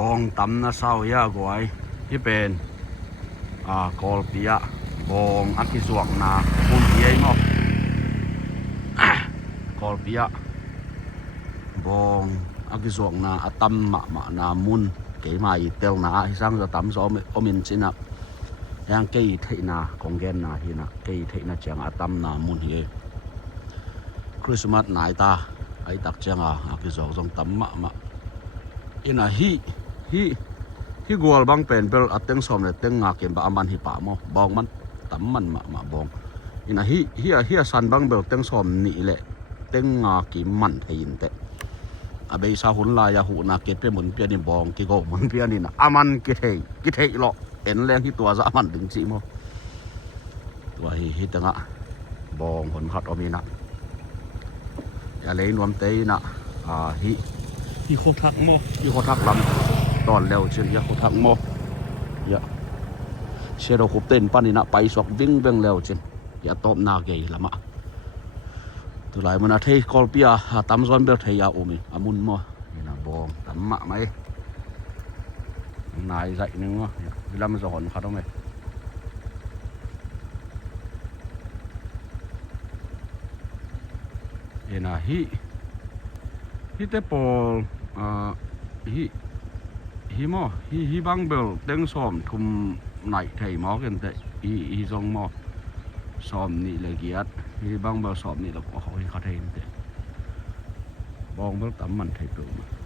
บองตำนะเศร้ายากวยที่เป็นกอลเปียบองอักขิสวกนามุนเฮียงกอลเปียบองอักขิสวกนาอตัมมะนามุนเกยมาอีเตลนาที่สร้างจะตำซ้อมอมินสินะยังเกยเทนาของแกนนาที่นะเกยเทนาเจียงอตัมนามุนเฮียคริสต์มาสนายตาไอตักเจียงอักขิสวกทรงตำมะอินะฮิกวลบางเป็นเปลอัดเต็งสอมเลยเต็งงาเก็บอามันฮิปะมอบองมันตำมันมาบองอินะฮิสันบางเบลเต็งสอมนี่แหละเต็งงากิมันให้ยินเตะอาเบยสาหุนลายาหูนาเก็บไปหมุนเปียนี่บองกิโกหมุนเปียนี่นะอามันกิเทหรอเห็นแรงที่ตัวจะอามันถึงสิมตัวฮิตังะบองผลขัดอมีนะอย่าเลยนวมเตยนะฮิโคทักโมฮิโคทักลำตอนแล้วเช่นยาโคทักโมยาเชโรคุปเต้นป้านี่นะไปสอกวิ่งเบ่งแล้วเช่นยาตบนาเกยละมะตัวไหลมันเทกอลเปียตำซ้อนเบลเทียอุมิอามุนโมนี่นะบองตำมะไหมนายใจนึงวะเวลามันสอนเขาต้องไหมเอ็นะฮิเตปอลฮิมอฮิบังเบลเต็งซ้อมทุมไหนไทยหมอกันแต่ฮิซองหมอซ้อมนี่ละเกียดฮิบังเบลซ้อมนี่แล้วก็เขาให้เขาไทยแต่บองเบลตำมันไทยเปล่า